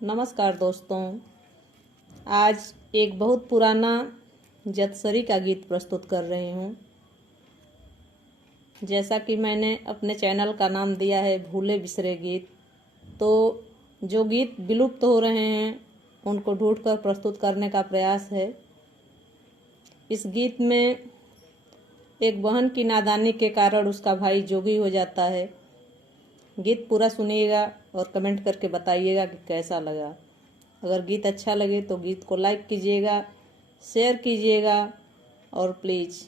नमस्कार दोस्तों, आज एक बहुत पुराना जतसरी का गीत प्रस्तुत कर रही हूँ। जैसा कि मैंने अपने चैनल का नाम दिया है भूले बिसरे गीत, तो जो गीत विलुप्त हो रहे हैं उनको ढूंढकर प्रस्तुत करने का प्रयास है। इस गीत में एक बहन की नादानी के कारण उसका भाई जोगी हो जाता है। गीत पूरा सुनिएगा और कमेंट करके बताइएगा कि कैसा लगा। अगर गीत अच्छा लगे तो गीत को लाइक कीजिएगा, शेयर कीजिएगा और प्लीज़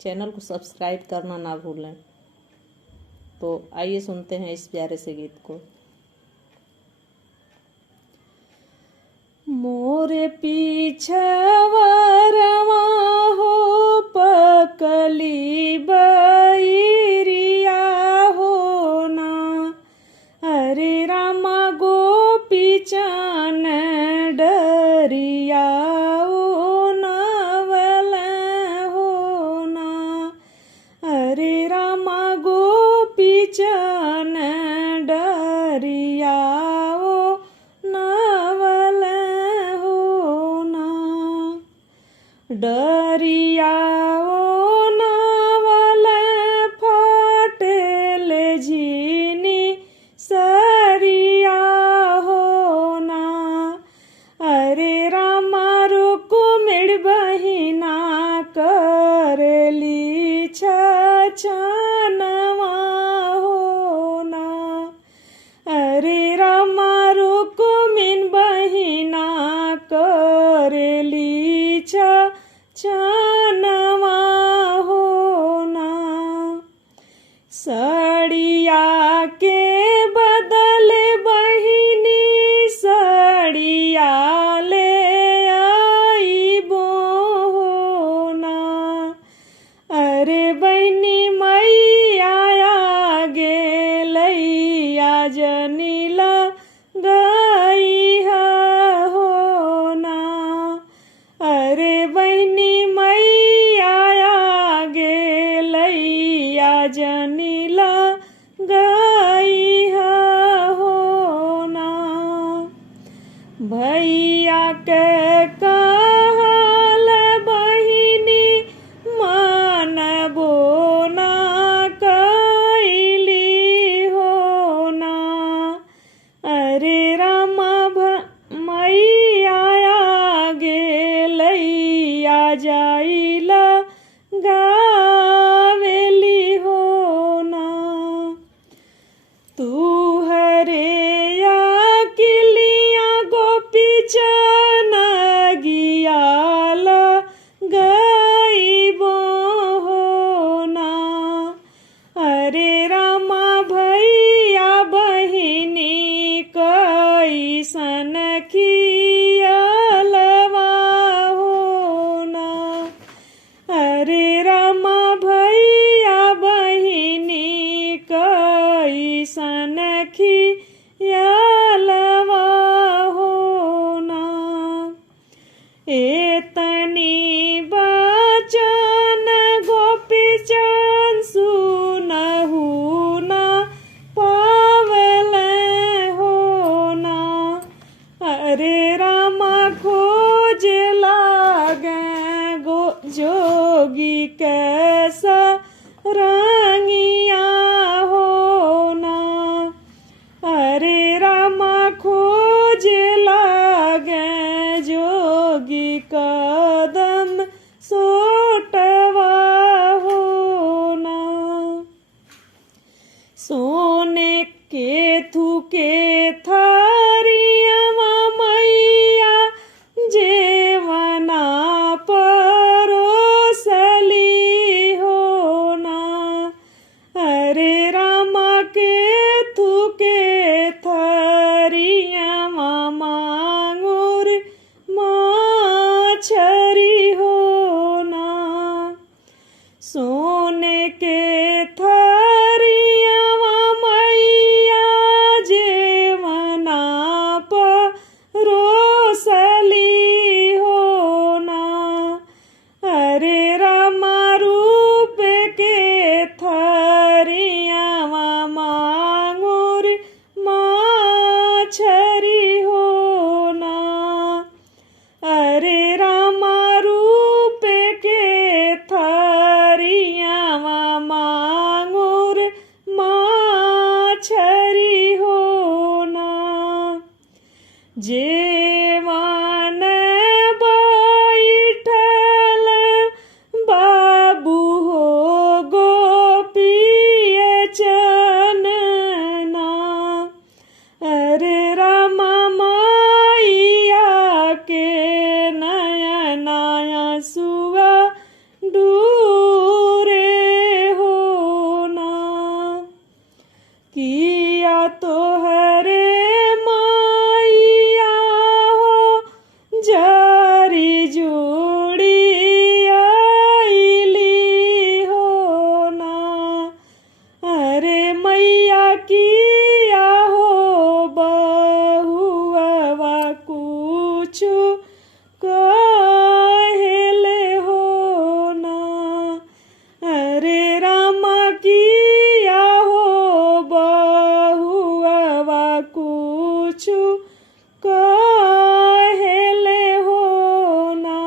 चैनल को सब्सक्राइब करना ना भूलें। तो आइए सुनते हैं इस प्यारे से गीत को। मोरे पीछवरवा हो पकली बैरिया हो ना, हरे रामा गोपी चान डरिया ओ नवल हो ना, हरे रामा गोपी चान डरिया ओ नवल हो ना, डरिया ओ नवल फाटेल झीनी सरिया हो ना, अरे रामा रुकुमिड़ बहिना करली छछनवा हो ना, अरे रामा रुकुमिन बहिना करली छछनवा हो ना, सड़िया के बदले बहिनी सड़िया ले आईबो हो ना, अरे बहिनी मैया आगे लैया जनीला गई हो ना, अरे बहिनी मैया आगे लैया जनीला गई हो ना, भैया के कहल बहिनी मानबो ना कैली हो ना, अरे रामा मैया आगे लैया जाइला गावेली हो ना, तू हरे या किलिया गोपी चनगियाला गईबो हो ना, अरे रामा भैया बहिनी कैसन खियलवा हो ना, अरे रामा भैया बहिनी कैसन खियलवा हो ना, एतनी बचन गोपी चन सुनहु ना पावल हो ना, अरे रामा खोज लागे जोगी कैसा रंगिया हो ना, अरे रामा खोज लागे जोगी कदम सोटवा हो ना, सोने के थूके थारियवा मैया जेवना परोसली हो ना, अरे रामा के थूके थारियवा मांगुर माछ जेवान बैठल बाबू हो गोपीय चनना। अरे रामा मैया के नयनाया सुआ डूरे होना। किया तो हरे माइया हो जारी जोड़ी आईली होना। अरे मैया किया हो बहुआ कुछ कहले होना। अरे रामा किया हो बहुआ कुछ कहले होना।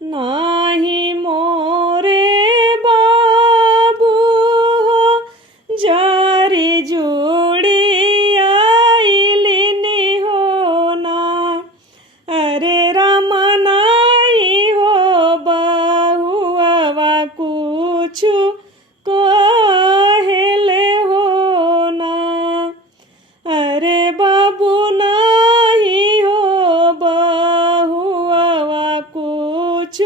नाही मोरे बाबू हो जारी जोड़ी आईलिनी होना। अरे रामा नाही हो बहुआ कुछ कहले होना। अरे बाबू नाही हो बहुआ कुछ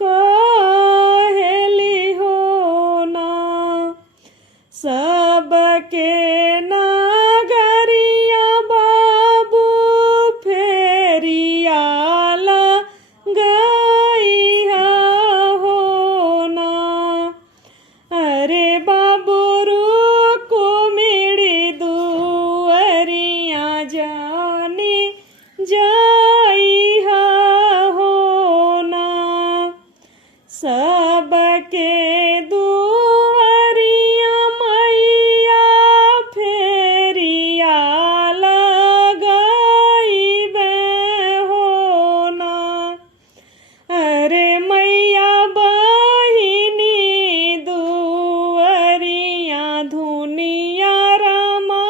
कहली होना। सबके नागरिया बाबू फेरिया गईहा होना। अरे बाबू रुको मेरी दुअरिया जानी जाईहा होना। सबके दुअरिया मैया फेरिया लगाईबे होना। अरे मैया बहिनी दुअरिया धुनिया रामा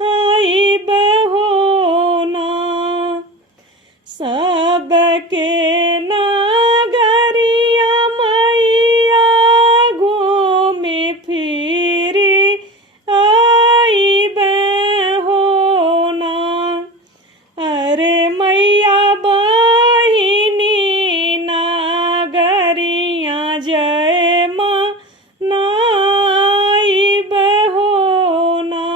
आईबे होना। सबके नागरिया मैया घूमी फिरी आईबे होना। अरे मैया बहिनी नागरिया जय माँ नाईबे होना।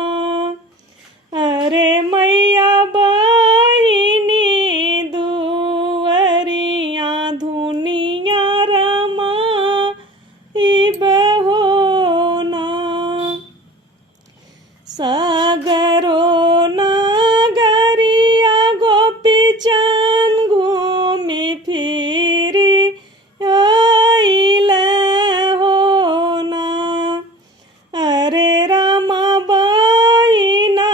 अरे मैया बहिनी दुअरिया धुनिया रमा इबे होना। सागरो नागरिया गोपीचंद घूमी फिरी आईले होना। अरे रामा बहिना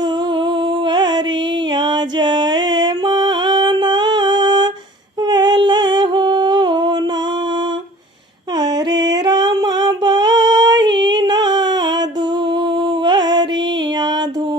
दुअरिया जय माना वेल होना। अरे रामा बहिना दुअरिया धु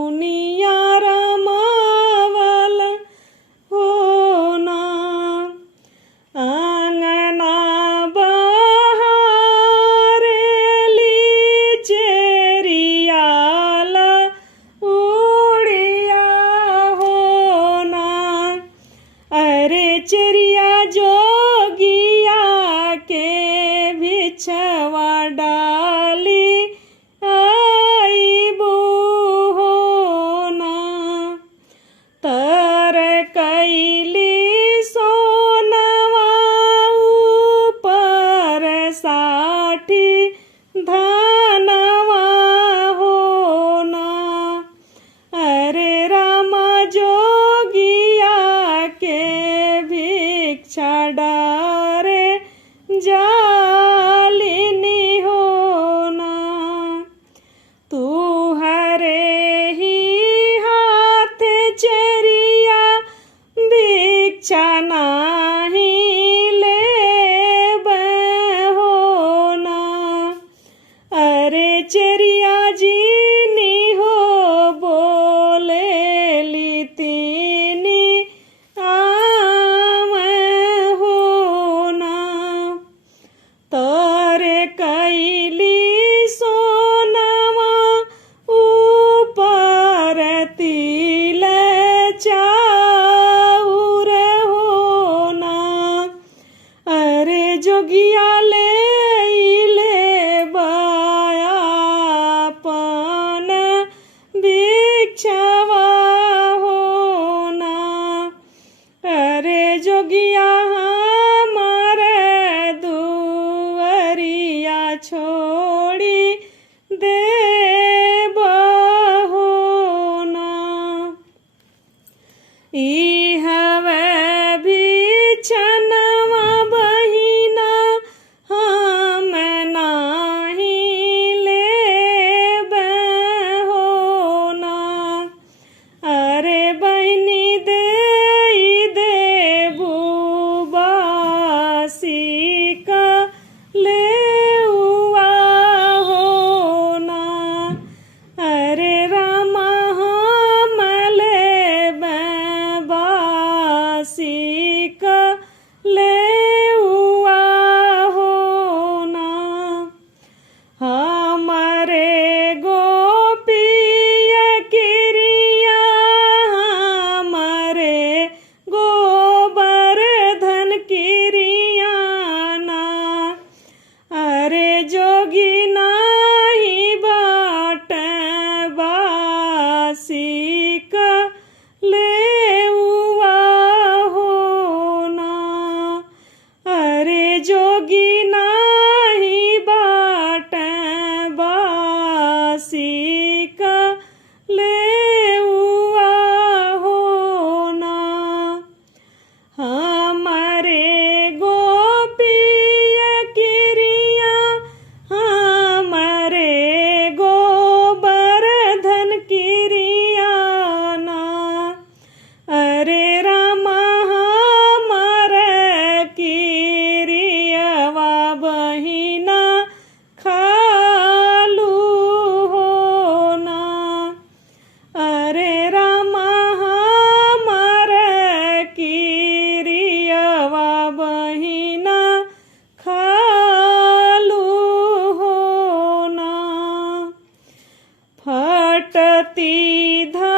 फटती धरतिया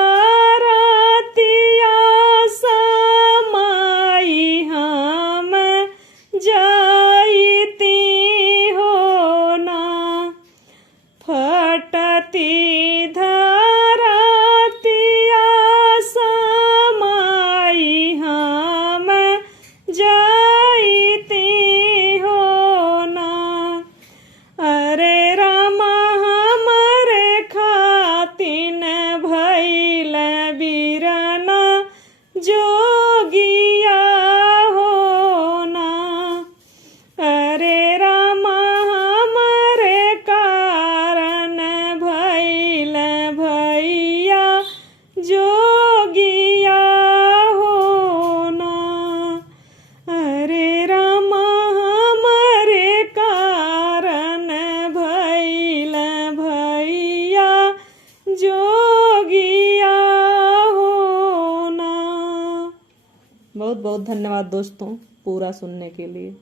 समाई हम जाईती हो ना। फटती धरतिया समाई हम जाईती हो ना। अरे रामा हमरे खातिन भइल बीरना जोगिया हो ना। अरे रामा हमरे कारण भइल भैया जोगिया हो ना। अरे रामा हमरे कारण भइल भैया जोगिया हो ना। बहुत बहुत धन्यवाद दोस्तों पूरा सुनने के लिए।